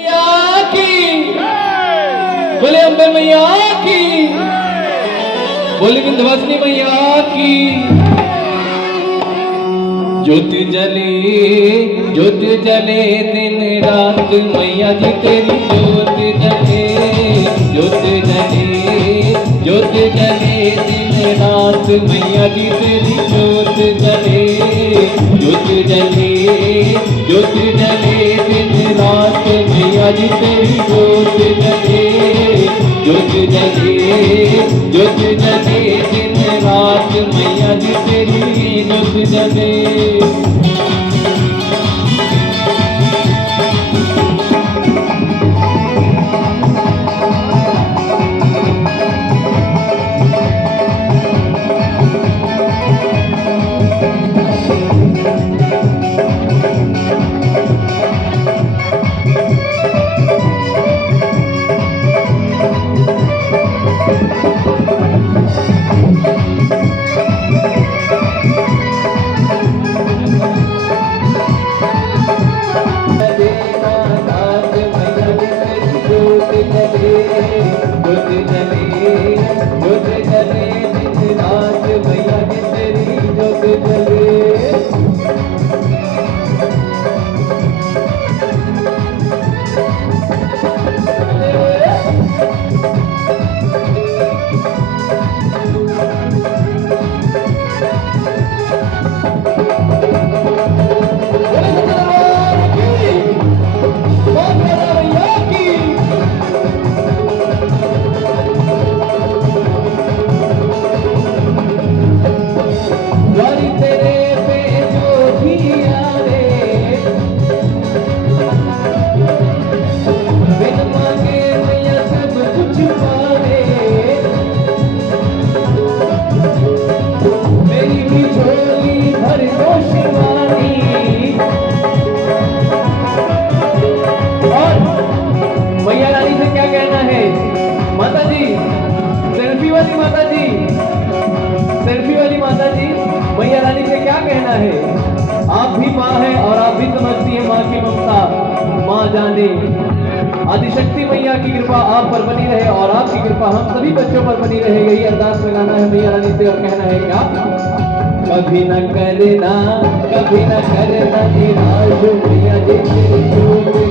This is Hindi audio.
मैया की, बोले अम्बे मैया की, बोले विंध्यवासिनी मैया की। ज्योत जले दिन रात मैया जी तेरी ज्योत जले, ज्योत जले दिन रात मैया जी तेरी ज्योत जले, ज्योत जले दिन रात मैया जी तेरी ज्योत जले, ज्योत जले दिन रात मैया जी तेरी ज्योत जले। सेल्फी वाली माता जी, मैया रानी से क्या कहना है? आप भी माँ है और आप भी समझती है माँ की ममता। माँ जाने आदिशक्ति मैया की कृपा आप पर बनी रहे और आपकी कृपा हम सभी बच्चों पर बनी रहे। यही अरदास लगाना है मैया रानी से और कहना है क्या? कभी न करना निराश मैया जी तेरी